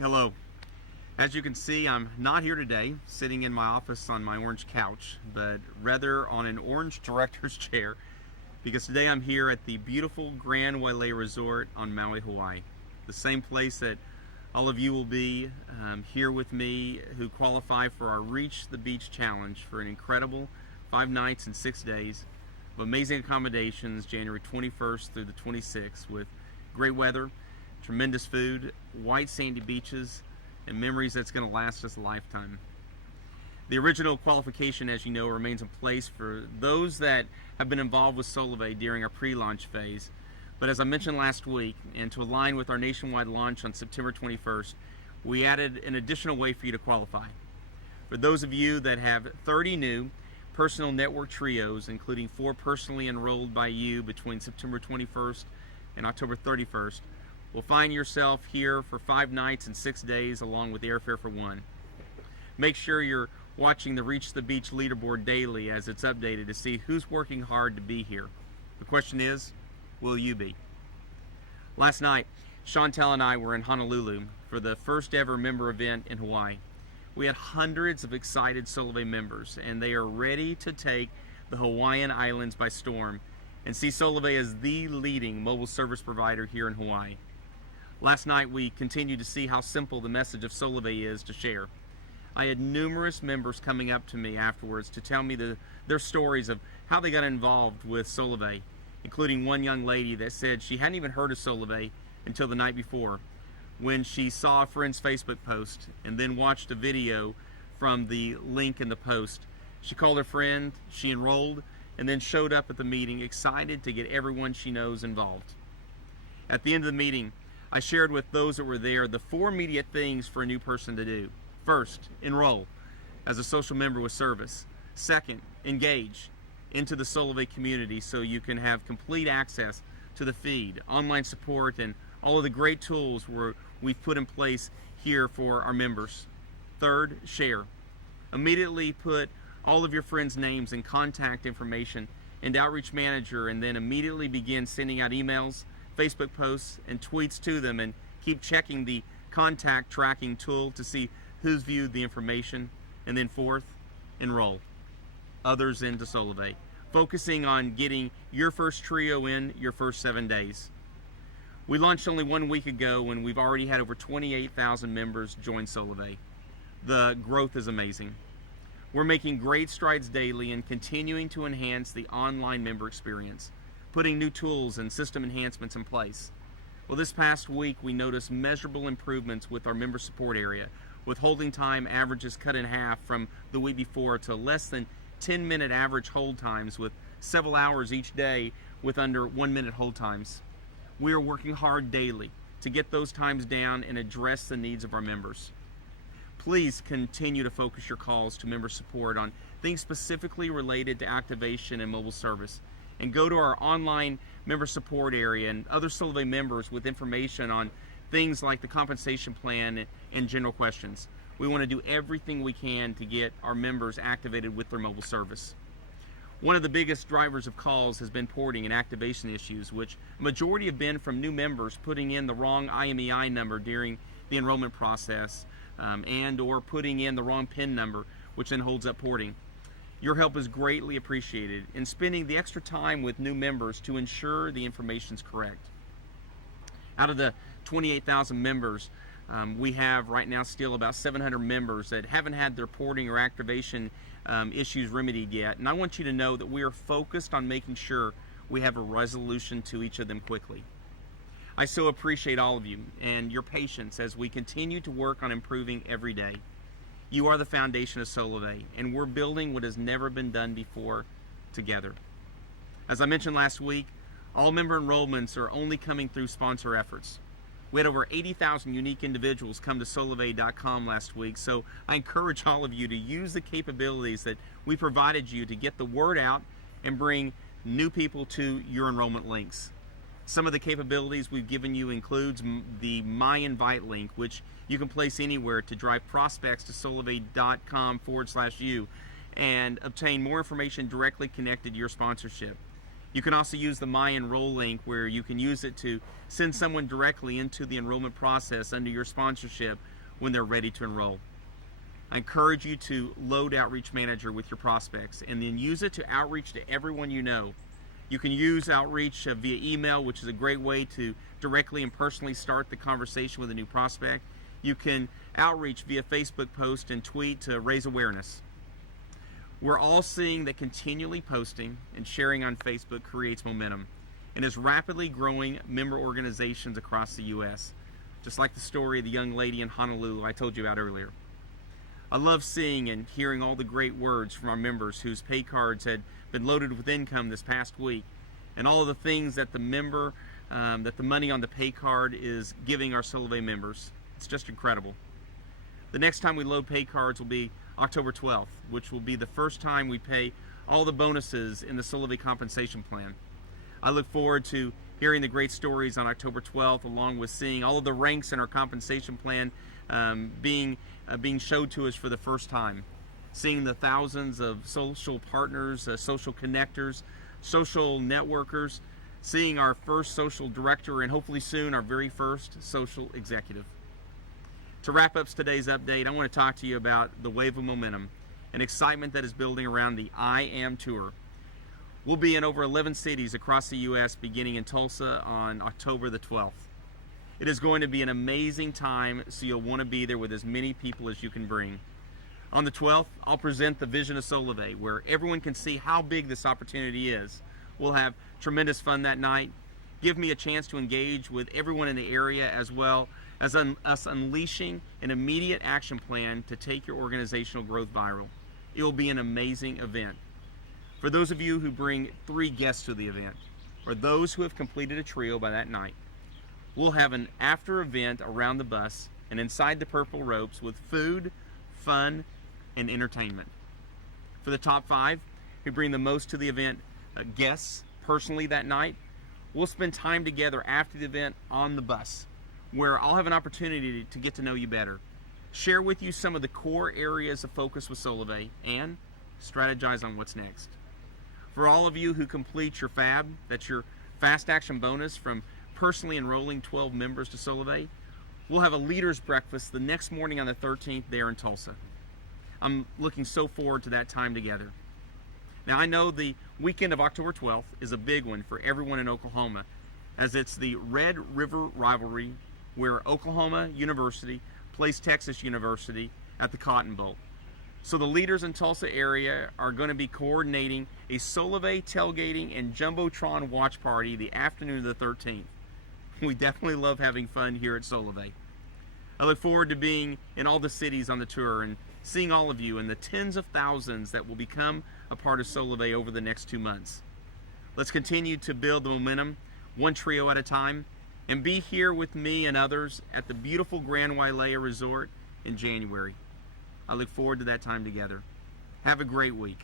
Hello. As you can see, I'm not here today sitting in my office on my orange couch, but rather on an orange director's chair, because today I'm here at the beautiful Grand Wailea Resort on Maui, Hawaii. The same place that all of you will be here with me who qualify for our Reach the Beach Challenge for an incredible 5 nights and 6 days of amazing accommodations January 21st through the 26th with great weather, tremendous food, white sandy beaches, and memories that's going to last us a lifetime. The original qualification, as you know, remains in place for those that have been involved with Solavei during our pre-launch phase. But as I mentioned last week, and to align with our nationwide launch on September 21st, we added an additional way for you to qualify. For those of you that have 30 new personal network trios, including 4 personally enrolled by you between September 21st and October 31st, will find yourself here for 5 nights and 6 days along with airfare for 1. Make sure you're watching the Reach the Beach leaderboard daily as it's updated to see who's working hard to be here. The question is, will you be? Last night, Chantel and I were in Honolulu for the first ever member event in Hawaii. We had hundreds of excited Solavei members, and they are ready to take the Hawaiian Islands by storm and see Solavei as the leading mobile service provider here in Hawaii. Last night we continued to see how simple the message of Solavei is to share. I had numerous members coming up to me afterwards to tell me their stories of how they got involved with Solavei, including one young lady that said she hadn't even heard of Solavei until the night before, when she saw a friend's Facebook post and then watched a video from the link in the post. She called her friend, she enrolled, and then showed up at the meeting excited to get everyone she knows involved. At the end of the meeting, I shared with those that were there the 4 immediate things for a new person to do. First, enroll as a social member with service. Second, engage into the Solavei community so you can have complete access to the feed, online support, and all of the great tools we've put in place here for our members. Third, share. Immediately put all of your friends' names and contact information into Outreach Manager, and then immediately begin sending out emails, Facebook posts, and tweets to them, and keep checking the contact tracking tool to see who's viewed the information. And then fourth, enroll others into Solavei, focusing on getting your first trio in your first 7 days. We launched only 1 week ago, and we've already had over 28,000 members join Solavei. The growth is amazing. We're making great strides daily and continuing to enhance the online member experience, putting new tools and system enhancements in place. Well, this past week we noticed measurable improvements with our member support area, with holding time averages cut in half from the week before to less than 10-minute average hold times, with several hours each day with under 1-minute hold times. We are working hard daily to get those times down and address the needs of our members. Please continue to focus your calls to member support on things specifically related to activation and mobile service, and go to our online member support area and other Solavei members with information on things like the compensation plan and general questions. We want to do everything we can to get our members activated with their mobile service. One of the biggest drivers of calls has been porting and activation issues, which a majority have been from new members putting in the wrong IMEI number during the enrollment process, and or putting in the wrong PIN number, which then holds up porting. Your help is greatly appreciated in spending the extra time with new members to ensure the information is correct. Out of the 28,000 members, we have right now still about 700 members that haven't had their porting or activation issues remedied yet. And I want you to know that we are focused on making sure we have a resolution to each of them quickly. I so appreciate all of you and your patience as we continue to work on improving every day. You are the foundation of Solavei, and we're building what has never been done before together. As I mentioned last week, all member enrollments are only coming through sponsor efforts. We had over 80,000 unique individuals come to solavei.com last week, so I encourage all of you to use the capabilities that we provided you to get the word out and bring new people to your enrollment links. Some of the capabilities we've given you includes the My Invite link, which you can place anywhere to drive prospects to solavei.com/you and obtain more information directly connected to your sponsorship. You can also use the My Enroll link, where you can use it to send someone directly into the enrollment process under your sponsorship when they're ready to enroll. I encourage you to load Outreach Manager with your prospects and then use it to outreach to everyone you know. You can use outreach via email, which is a great way to directly and personally start the conversation with a new prospect. You can outreach via Facebook post and tweet to raise awareness. We're all seeing that continually posting and sharing on Facebook creates momentum and is rapidly growing member organizations across the U.S., just like the story of the young lady in Honolulu I told you about earlier. I love seeing and hearing all the great words from our members whose pay cards had been loaded with income this past week, and all of the things that the money on the pay card is giving our Solavei members. It's just incredible. The next time we load pay cards will be October 12th, which will be the first time we pay all the bonuses in the Solavei compensation plan. I look forward to hearing the great stories on October 12th, along with seeing all of the ranks in our compensation plan being showed to us for the first time. Seeing the thousands of social partners, social connectors, social networkers, seeing our first social director, and hopefully soon our very first social executive. To wrap up today's update, I want to talk to you about the wave of momentum and excitement that is building around the I Am Tour. We'll be in over 11 cities across the U.S. beginning in Tulsa on October the 12th. It is going to be an amazing time, so you'll want to be there with as many people as you can bring. On the 12th, I'll present the vision of Solavei, where everyone can see how big this opportunity is. We'll have tremendous fun that night. Give me a chance to engage with everyone in the area, as well as us unleashing an immediate action plan to take your organizational growth viral. It will be an amazing event. For those of you who bring 3 guests to the event, or those who have completed a trio by that night, we'll have an after event around the bus and inside the purple ropes with food, fun, and entertainment. For the top 5 who bring the most to the event guests personally that night, we'll spend time together after the event on the bus, where I'll have an opportunity to get to know you better, share with you some of the core areas of focus with Solavei, and strategize on what's next. For all of you who complete your FAB, that's your fast action bonus from personally enrolling 12 members to Solavei, we'll have a leaders breakfast the next morning on the 13th there in Tulsa. I'm looking so forward to that time together. Now, I know the weekend of October 12th is a big one for everyone in Oklahoma, as it's the Red River rivalry, where Oklahoma University plays Texas University at the Cotton Bowl. So the leaders in Tulsa area are going to be coordinating a Solavei tailgating and Jumbotron watch party the afternoon of the 13th. We definitely love having fun here at Solavei. I look forward to being in all the cities on the tour and seeing all of you and the tens of thousands that will become a part of Solavei over the next 2 months. Let's continue to build the momentum, one trio at a time, and be here with me and others at the beautiful Grand Wailea Resort in January. I look forward to that time together. Have a great week.